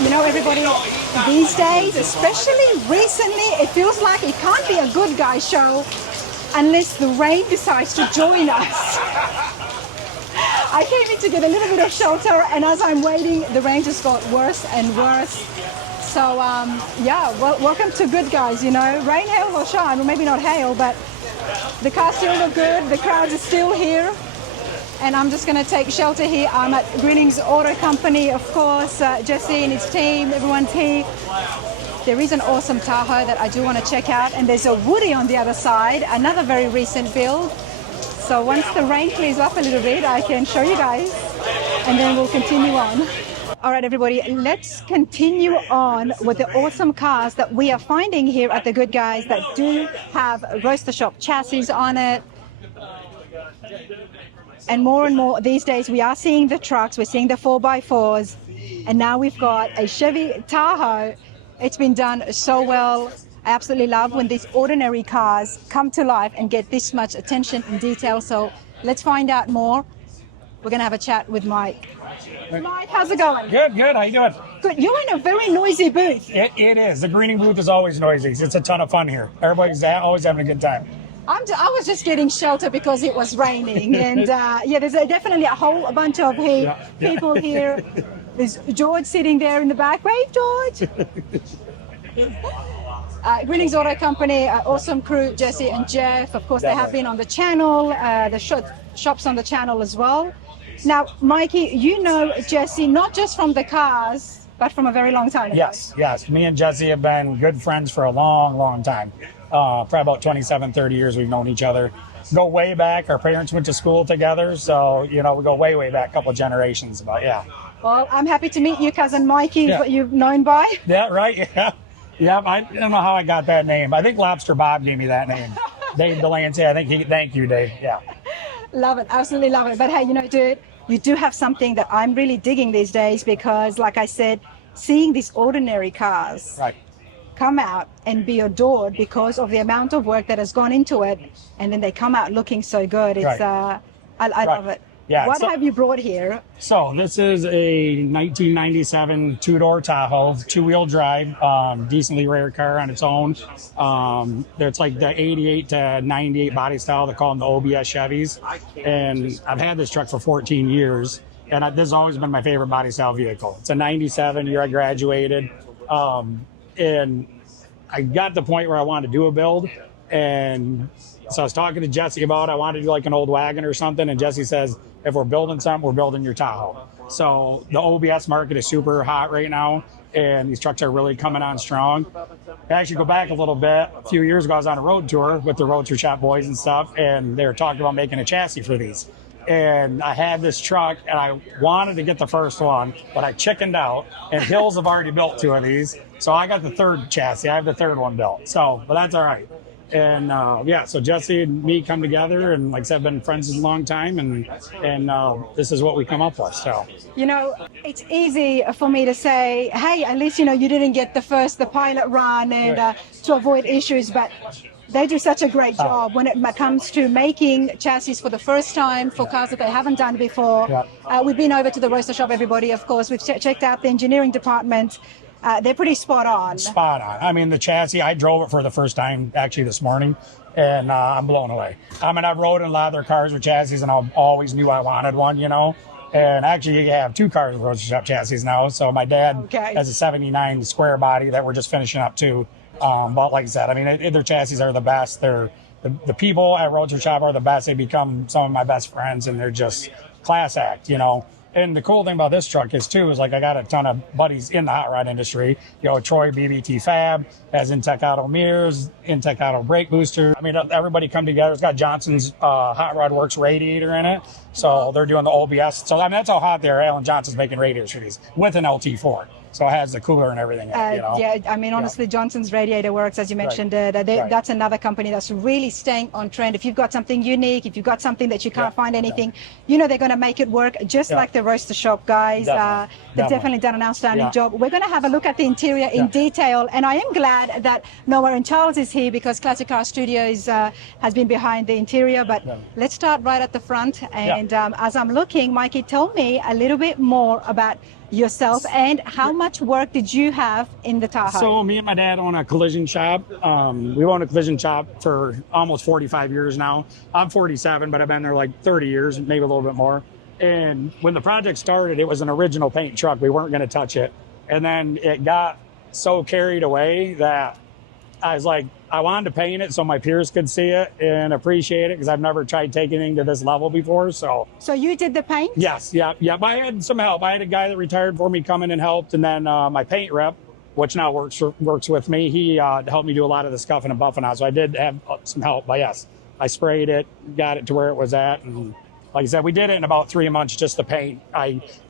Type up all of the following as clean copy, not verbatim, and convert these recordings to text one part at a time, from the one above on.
You know, everybody, these days, especially recently, it feels like it can't be a good guy show unless the rain decides to join us. I came in to get a little bit of shelter, and as I'm waiting, the rain just got worse and worse. So, yeah, well, welcome to good guys, you know. Rain, hail, or shine. Well, maybe not hail, but the cars still look good. The crowds are still here. And I'm just going to take shelter here. I'm at Greening's Auto Company, of course. Jesse and his team, everyone's here. There is an awesome Tahoe that I do want to check out. And there's a Woody on the other side, another very recent build. So once the rain clears up a little bit, I can show you guys. And then we'll continue on. All right, everybody, let's continue on with the awesome cars that we are finding here at the Good Guys that do have Roadster Shop chassis on it. And more these days, we are seeing the trucks, we're seeing the 4x4s, and now we've got a Chevy Tahoe. It's been done so well. I absolutely love when these ordinary cars come to life and get this much attention and detail. So let's find out more. We're going to have a chat with Mike. Mike, how's it going? Good, good. How you doing? Good. You're in a very noisy booth. It is. The Greening booth is always noisy. It's a ton of fun here. Everybody's always having a good time. I was just getting shelter because it was raining, and yeah, there's definitely a whole bunch of people here. There's George sitting there in the back. Wave, George. Greening's Auto Company, awesome crew, Jesse and Jeff. Of course, they have been on the channel. The shop's on the channel as well. Now, Mikey, you know Jesse not just from the cars, but from a very long time ago. Yes. Me and Jesse have been good friends for a long, long time. Probably about 27, 30 years we've known each other. Go way back. Our parents went to school together, so, you know, we go way, way back, a couple of generations. But, yeah. Well, I'm happy to meet you, cousin Mikey, what you've known by. Yeah, right, yeah. Yeah, I don't know how I got that name. I think Lobster Bob gave me that name. Dave Delancey, thank you, Dave, yeah. Love it, absolutely love it. But hey, you know, dude, you do have something that I'm really digging these days because, like I said, seeing these ordinary cars come out and be adored because of the amount of work that has gone into it, and then they come out looking so good. It's I love it. Yeah. What have you brought here? So this is a 1997 two-door Tahoe, two-wheel drive, decently rare car on its own. It's like the 88 to 98 body style. They call them the OBS Chevys. And I've had this truck for 14 years. And this has always been my favorite body style vehicle. It's a 97 year I graduated. And I got to the point where I wanted to do a build. And so I was talking to Jesse about I wanted to do like an old wagon or something. And Jesse says, if we're building something, we're building your Tahoe. So the OBS market is super hot right now. And these trucks are really coming on strong. I actually go back a little bit. A few years ago, I was on a road tour with the Roadster Shop boys and stuff. And they were talking about making a chassis for these. And I had this truck and I wanted to get the first one, but I chickened out, and Hills have already built two of these. So I got the third chassis. I have the third one built. So, but that's all right. And yeah, so Jesse and me come together, and like I said, I've been friends a long time, and this is what we come up with. So, you know, it's easy for me to say, hey, at least, you know, you didn't get the pilot run and to avoid issues, but they do such a great job when it comes to making chassis for the first time for cars that they haven't done before. We've been over to the Roadster Shop, everybody, of course. We've checked out the engineering department. They're pretty spot on. Spot on. I mean, the chassis, I drove it for the first time actually this morning, and I'm blown away. I mean, I've rode in a lot of their cars with chassis, and I always knew I wanted one, you know. And actually, you have two cars with Roadster Shop chassis now. So my dad has a 79 square body that we're just finishing up too. But like I said, I mean, their chassis are the best. The people at Roadster Shop are the best. They become some of my best friends, and they're just class act, you know. And the cool thing about this truck is like I got a ton of buddies in the hot rod industry. You know, Troy BBT Fab has Intech Auto mirrors, Intech Auto brake booster. I mean, everybody come together. It's got Johnson's Hot Rod Works radiator in it. So they're doing the OBS. So I mean, that's how hot they're. Alan Johnson's making radiators for these with an LT4. So it has the cooler and everything. You know? Yeah, I mean, honestly, Johnson's Radiator Works, as you mentioned, that's another company that's really staying on trend. If you've got something unique, if you've got something that you can't find anything, you know they're going to make it work, just like the Roadster Shop guys. They've definitely done an outstanding job. We're going to have a look at the interior in detail, and I am glad that Noah and Charles is here because Classic Car Studios has been behind the interior, but let's start right at the front. And as I'm looking, Mikey, tell me a little bit more about yourself, and how much work did you have in the Tahoe? So me and my dad own a collision shop. We've owned a collision shop for almost 45 years now. I'm 47, but I've been there like 30 years, maybe a little bit more. And when the project started, it was an original paint truck. We weren't going to touch it. And then it got so carried away that I was like, I wanted to paint it so my peers could see it and appreciate it, because I've never tried taking anything to this level before. So you did the paint? yes, yeah. I had some help. I had a guy that retired for me come in and helped, and then my paint rep, which now works with me, he helped me do a lot of the scuffing and buffing out. So I did have some help. But yes, I sprayed it, got it to where it was at, and like I said, we did it in about 3 months, just the paint.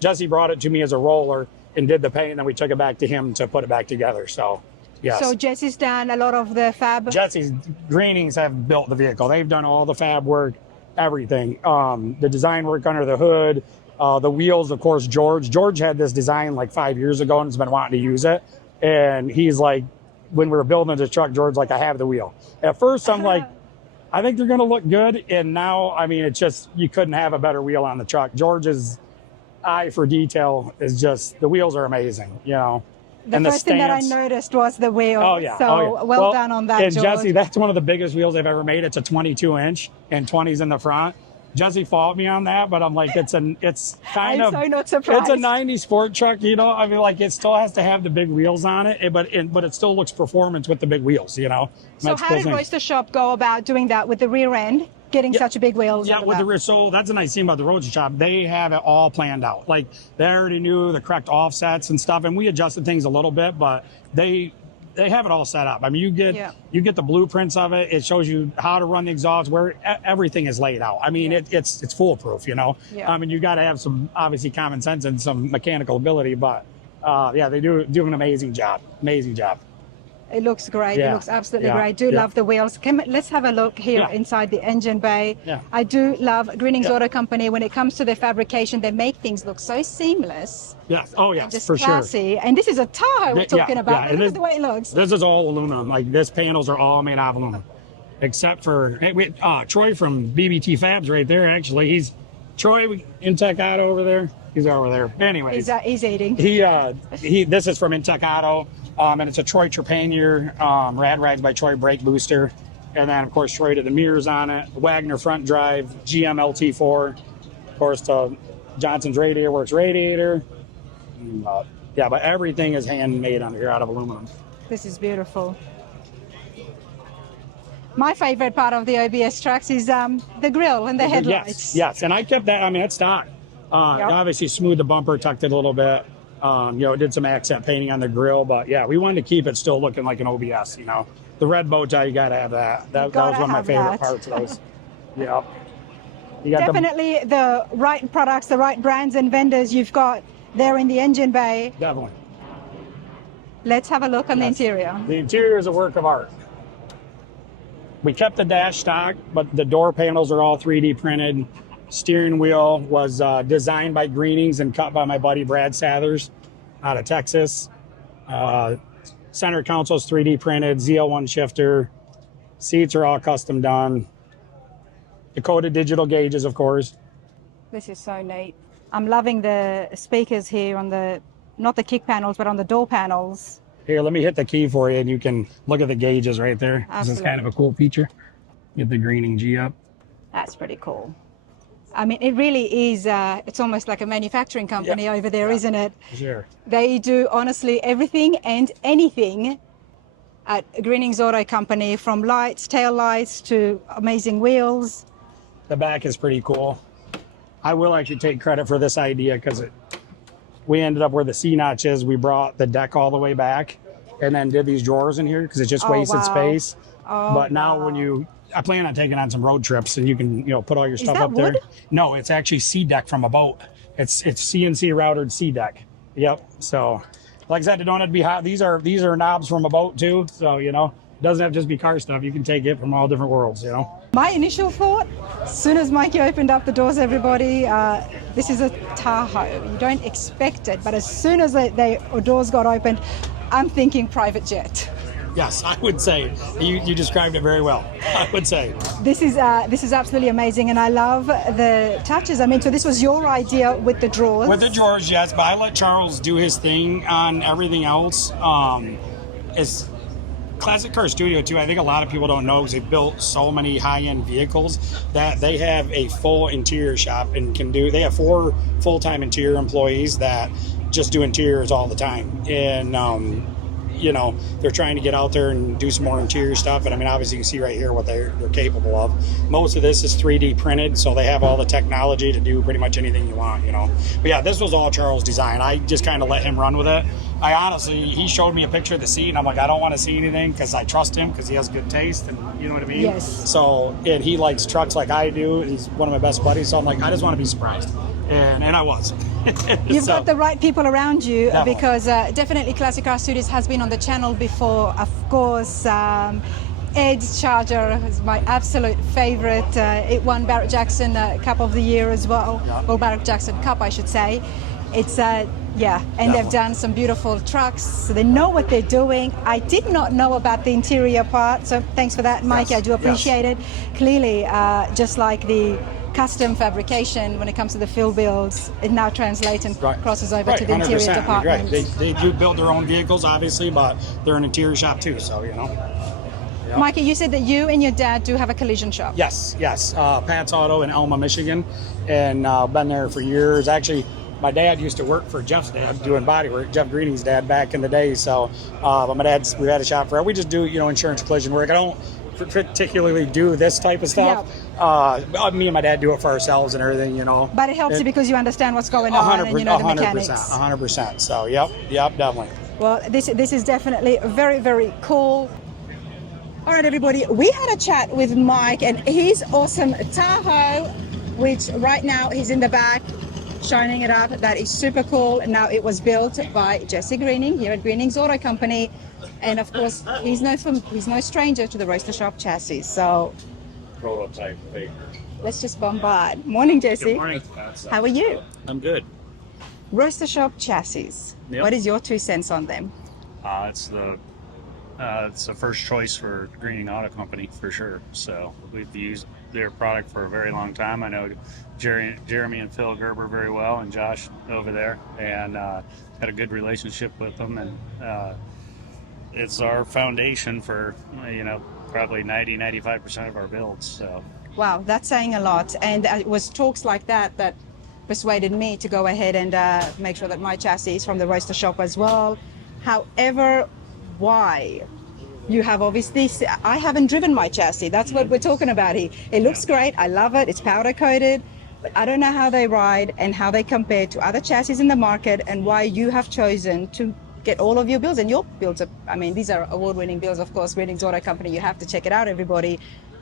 Jesse brought it to me as a roller and did the paint, and then we took it back to him to put it back together. So. Yes. So Jesse's done a lot of the fab? Jesse's Greenings have built the vehicle. They've done all the fab work, everything. The design work under the hood, the wheels, of course, George had this design like 5 years ago and has been wanting to use it. And he's like, when we were building the truck, George's like, I have the wheel. At first, I'm like, I think they're going to look good. And now, I mean, it's just, you couldn't have a better wheel on the truck. George's eye for detail is just, the wheels are amazing, you know. The first thing that I noticed was the wheel. Oh, yeah. So well done on that, and George. Jesse, that's one of the biggest wheels I've ever made. It's a 22-inch and 20's in the front. Jesse fought me on that, but I'm like, it's kind of, I'm so not surprised. It's a 90s sport truck, you know. I mean, like, it still has to have the big wheels on it, but it still looks performance with the big wheels, you know. So how did Roadster Shop go about doing that with the rear end? Getting such a big wheels. Yeah, with the rear. So that's a nice thing about the Roadster Shop. They have it all planned out. Like, they already knew the correct offsets and stuff, and we adjusted things a little bit, but they have it all set up. I mean, you get the blueprints of it. It shows you how to run the exhaust, where everything is laid out. I mean, it's foolproof, you know. I mean, you got to have some obviously common sense and some mechanical ability, but they do an amazing job. Amazing job. It looks great. It looks absolutely great. Love the wheels. Let's have a look here inside the engine bay. I do love Greenings Auto Company. When it comes to their fabrication, they make things look so seamless. Yes. Oh, yes, just for classy. Sure. And this is a Tahoe we're talking about. Look at the way it looks. This is all aluminum. Like, this panels are all made out of aluminum, except for Troy from BBT Fabs right there. Actually, he's Troy Intech Auto over there. He's over there. Anyways, he's eating. This is from Intech Auto. And it's a Troy Trepanier, Rad Rags by Troy brake booster. And then, of course, Troy did the mirrors on it. Wagner front drive, GM LT4. Of course, Johnson's Radiator Works radiator. But everything is handmade on here out of aluminum. This is beautiful. My favorite part of the OBS trucks is the grille and the headlights. Yes, and I kept that. I mean, it's stock. Obviously, smoothed the bumper, tucked it a little bit. Did some accent painting on the grill, but we wanted to keep it still looking like an OBS, you know. The red bow tie, you got to have that. That was one of my favorite parts of those. Yeah. Definitely the right products, the right brands and vendors you've got there in the engine bay. Definitely. Let's have a look on the interior. The interior is a work of art. We kept the dash stock, but the door panels are all 3D printed. Steering wheel was designed by Greenings and cut by my buddy Brad Sathers out of Texas. Center console's 3D printed, ZL1 shifter. Seats are all custom done. Dakota digital gauges, of course. This is so neat. I'm loving the speakers here on not the kick panels, but on the door panels. Here, let me hit the key for you and you can look at the gauges right there. Absolutely. This is kind of a cool feature. Get the Greening G up. That's pretty cool. I mean, it really is, it's almost like a manufacturing company over there, isn't it? Sure. They do, honestly, everything and anything at Greenings Auto Company, from lights, tail lights, to amazing wheels. The back is pretty cool. I will actually take credit for this idea, because we ended up where the C-notch is. We brought the deck all the way back and then did these drawers in here, because it just wasted space. But now I plan on taking on some road trips, and you can, put all your stuff up there. No, it's actually C-deck from a boat. It's CNC routed C-deck. Yep. So, like I said, it don't have to be hot. These are knobs from a boat too. So, it doesn't have to just be car stuff. You can take it from all different worlds, My initial thought, as soon as Mikey opened up the doors, everybody, this is a Tahoe. You don't expect it, but as soon as the doors got opened, I'm thinking private jet. Yes, I would say you described it very well. I would say This is absolutely amazing, and I love the touches. I mean, so this was your idea with the drawers. with the drawers, yes, but I let Charles do his thing on everything else. It's Classic Car Studio too. I think a lot of people don't know because they've built so many high-end vehicles that they have a full interior shop and they have 4 full-time interior employees that just do interiors all the time. And you know, they're trying to get out there and do some more interior stuff. And I mean, obviously you can see right here what they're capable of. Most of this is 3D printed, so they have all the technology to do pretty much anything you want, you know. But yeah, this was all Charles' design. I just kind of let him run with it. I honestly, he showed me a picture of the seat, and I'm like, I don't want to see anything because I trust him because he has good taste, and you know what I mean? Yes. So, and he likes trucks like I do. He's one of my best buddies, so I'm like, I just want to be surprised. And I was. You've got the right people around you, Definitely. because definitely Classic Car Studios has been on the channel before. Of course, Ed's Charger is my absolute favorite. It won Barrett Jackson Cup of the Year as well. Yeah. Well, Barrett Jackson Cup, I should say. It's yeah, and they've done some beautiful trucks, so they know what they're doing. I did not know about the interior part, so thanks for that, Mikey. Yes. I do appreciate it. Clearly, just like the custom fabrication when it comes to the fill builds, it now translates and crosses over to the interior 100%. department. Right. They do build their own vehicles, obviously, but they're an interior shop too, so, you know. Yeah. Mikey, you said that you and your dad do have a collision shop. Yes. Pat's Auto in Elma, Michigan, and been there for years. Actually, my dad used to work for Jeff's dad doing body work, Jeff Greening's dad back in the day. So, but we had a shop for it. We just do, you know, insurance collision work. I don't particularly do this type of stuff. Me and my dad do it for ourselves and everything, you know. But it helps you because you understand what's going on and you know the mechanics. 100%. So, yep, definitely. Well, this is definitely very, very cool. All right, everybody, we had a chat with Mike and his awesome Tahoe, which right now he's in the back shining it up. That is super cool. Now, it was built by Jesse Greening here at Greening's Auto Company. And of course, he's no stranger to the Roadster Shop chassis. So Prototype favorite. let's just bombard. Morning, Jesse. Good morning. How are you? I'm good. Roadster Shop chassis. Yep. What is your 2 cents on them? It's the first choice for Greening Auto Company for sure. So we've used their product for a very long time. I know Jeremy and Phil Gerber very well, and Josh over there, and had a good relationship with them, and it's our foundation for, you know, probably 95% of our builds. So Wow, that's saying a lot. And it was talks like that that persuaded me to go ahead and make sure that my chassis is from the Roadster Shop as well. However, why? You have obviously, I haven't driven my chassis. That's what we're talking about here. It looks great. I love it. It's powder coated. But I don't know how they ride and how they compare to other chassis in the market, and why you have chosen to get all of your builds. And your builds are, I mean, these are award-winning builds, of course. Greening's Auto Company. You have to check it out, everybody.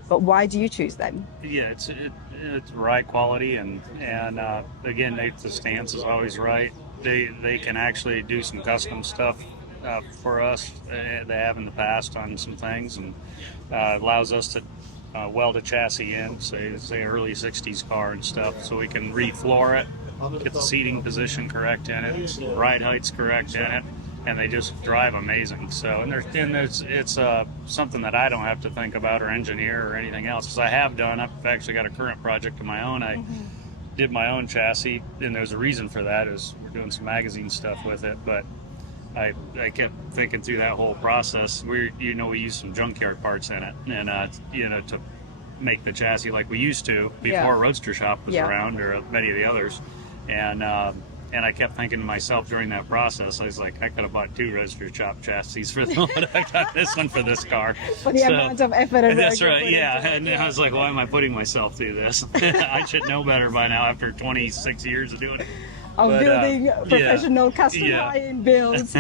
But why do you choose them? yeah, it's ride quality, and again, the stance is always right. They can actually do some custom stuff for us. They have in the past on some things, and allows us to weld a chassis in, say early 60s car and stuff, so we can re-floor it, get the seating position correct in it, ride height's correct in it, and they just drive amazing. So, it's something that I don't have to think about or engineer or anything else, because I have done. I've actually got a current project of my own. I did my own chassis, and there's a reason for that, is we're doing some magazine stuff with it, but I kept thinking through that whole process. We use some junkyard parts in it, and to make the chassis like we used to before Roadster Shop was around, or many of the others. And I kept thinking to myself during that process, I was like, I could have bought 2 Roadster Shop chassis for the one. I got this one for this car. For the amount of effort and that's work right, yeah. And I was like, why am I putting myself through this? I should know better by now after 26 years of doing it. Building professional custom high-end builds.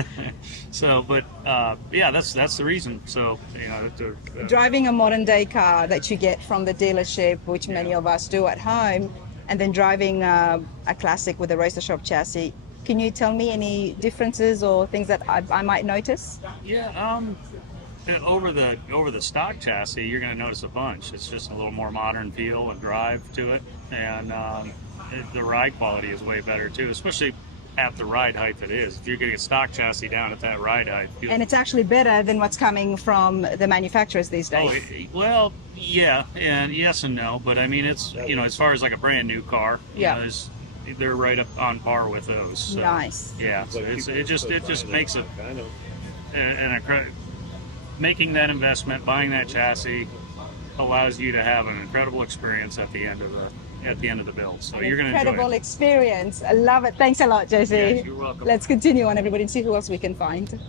So, that's the reason. So, Driving a modern day car that you get from the dealership, which many of us do at home, and then driving a classic with a Roadster Shop chassis. Can you tell me any differences or things that I might notice? Yeah, over the stock chassis, you're going to notice a bunch. It's just a little more modern feel and drive to it, and the ride quality is way better too. Especially at the ride height it is. If you're getting a stock chassis down at that ride height, And it's actually better than what's coming from the manufacturers these days. well, yeah, and yes and no, but I mean, it's, you know, as far as like a brand new car, you know, they're right up on par with those. So, nice. Yeah, so it just makes it making that investment, buying that chassis, allows you to have an incredible experience at the end of the build. So you're going to enjoy it. Incredible experience. I love it. Thanks a lot, Jesse. Yes, you're welcome. Let's continue on, everybody, and see who else we can find.